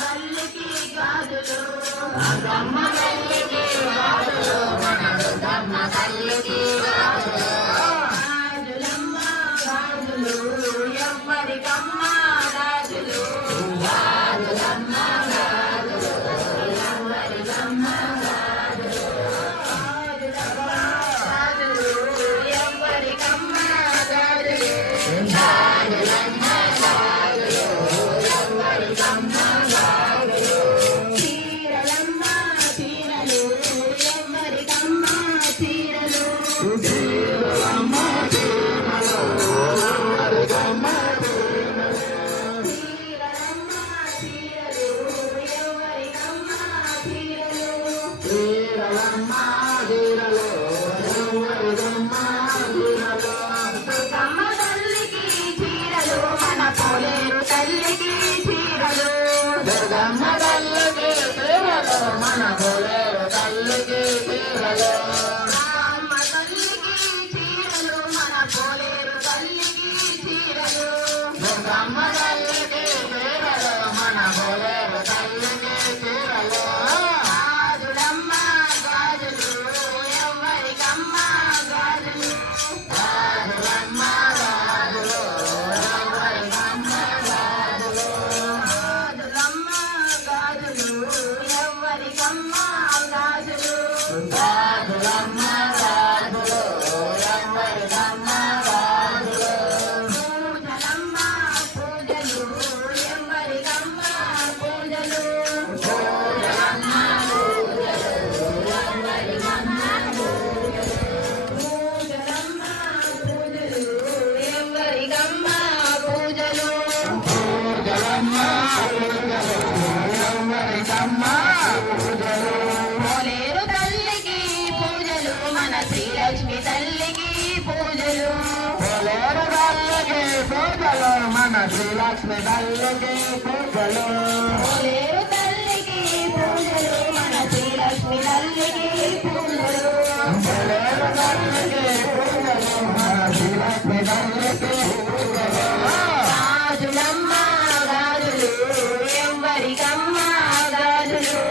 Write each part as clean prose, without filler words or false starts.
తల్లికి గాజులు గంగమ్మ తల్లికి గాజులు మన దుర్గమ్మ తల్లికి గాజులు గాజులమ్మ గాజులు ఎవ్వరికమ్మ గాజులు గాజులమ్మ గాజులు ఎవ్వరికమ్మ గాజులు గాజులు ఎవ్వరికమ్మ గాజులు గాజులమ్మ గాజులు ఎవ్వరికమ్మ గాజులు చీరలమ్మ చీరలు ఎవ్వరికమ్మ చీరలు చీరలమ్మ చీరలు ఎవ్వరికమ్మ చీరలమ్మ చీరలు ఎవ్వరికమ్మ చీరలు చీరలమ్మ చీరలు ఎవ్వరికమ్మ చీరలు దుర్గమ్మ తల్లికి చీరలు మన పోలేరు తల్లికి చీరలు దుర్గమ్మ తల్లికి చీరలు మన పోలేరు తల్లికి చీరలు రామ తల్లికి చీరలు మన పోలేరు తల్లికి చీరలు దుర్గమ్మ తల్లికి చీరలు మన పోలేరు తల్లికి చీరలు గాజులమ్మ గాజులు ఎవ్వరికమ్మ గాజులు గాజులమ్మ గాజులు ఎవ్వరికమ్మ గాజులు గాజులమ్మ గాజులు ఎవ్వరికమ్మ గాజులు గాజులమ్మ గాజులు ఎవ్వరికమ్మ గాజులు పూజలమ్మ పూజలు ఎవ్వరికమ్మ పూజలు పూజలమ్మ పూజలు ఎవ్వరికమ్మ పూజలమ్మ పూజలు ఎవ్వరికమ్మ పూజలు పూజలమ్మ పూజలు ఎవ్వరికమ్మ పూజలు పోలేరు తల్లికి పూజలు మన శ్రీలక్ష్మి తల్లికి పూజలు పోలేరు తల్లికి పూజలు మన శ్రీలక్ష్మి తల్లికి పూజలు పోలేరు తల్లికి పూజలు మన శ్రీలక్ష్మి తల్లికి పూజలు పోలేరు తల్లికి పూజలు మన శ్రీలక్ష్మి తల్లికి పూజలు గాజులమ్మ గాజులు ఎవ్వరికమ్మ గాజులు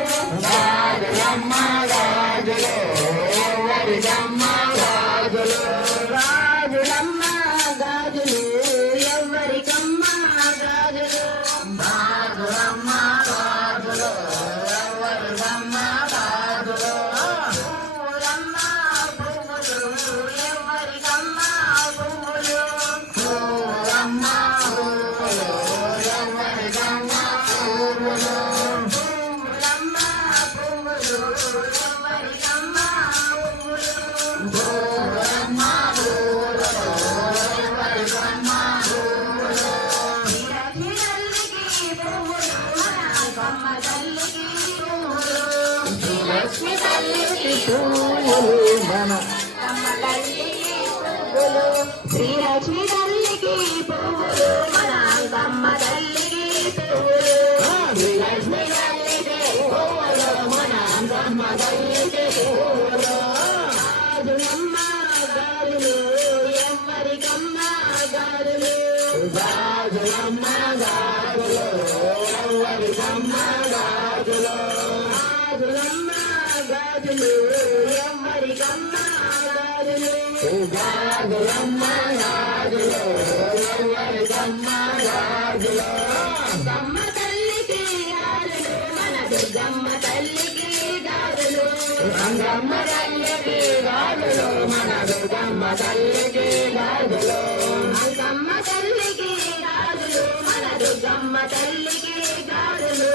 గాజులమ్మ గాజులు ఎవ్వరికమ్మ గాజులు గాజులమ్మ గాజులు ఎవ్వరికమ్మ గాజులు గాజులమ్మ గాజులు ఎవ్వరికమ్మ గాజులు పూలమ్మ పువ్వులు ఎవ్వరికమ్మ పువ్వులు పూలమ్మ పువ్వులు ఎవ్వరికమ్మ పువ్వులు పూలమ్మ పువ్వులు ఎవ్వరికమ్మ పువ్వులు పూలమ్మ పువ్వులు ఎవ్వరికమ్మ పువ్వులు శ్రీలక్ష్మి తల్లికి పువ్వులు మన అమ్మ తల్లికి పువ్వులు శ్రీలక్ష్మి తల్లికి పువ్వులు మన అమ్మ తల్లికి పువ్వులు శ్రీలక్ష్మి తల్లికి పువ్వులు మన అమ్మ తల్లికి పువ్వులు గాజులమ్మ గాజులు ఎవ్వరికమ్మ గాజులు గాజులమ్మ గాజులు ఎవ్వరికమ్మ గాజులు గాజులమ్మ గాజులు ఎవ్వరికమ్మ గాజులు గాజులమ్మ గాజులు ఎవ్వరికమ్మ గాజులు దుర్గమ్మ తల్లికి గాజులు మన దుర్గమ్మ తల్లికి గాజులు రంగమ్మ తల్లికి గాజులు మన దుర్గమ్మ తల్లికి గాజులు రంగమ్మ తల్లికి గాజులు మన దుర్గమ్మ తల్లికి గాజులు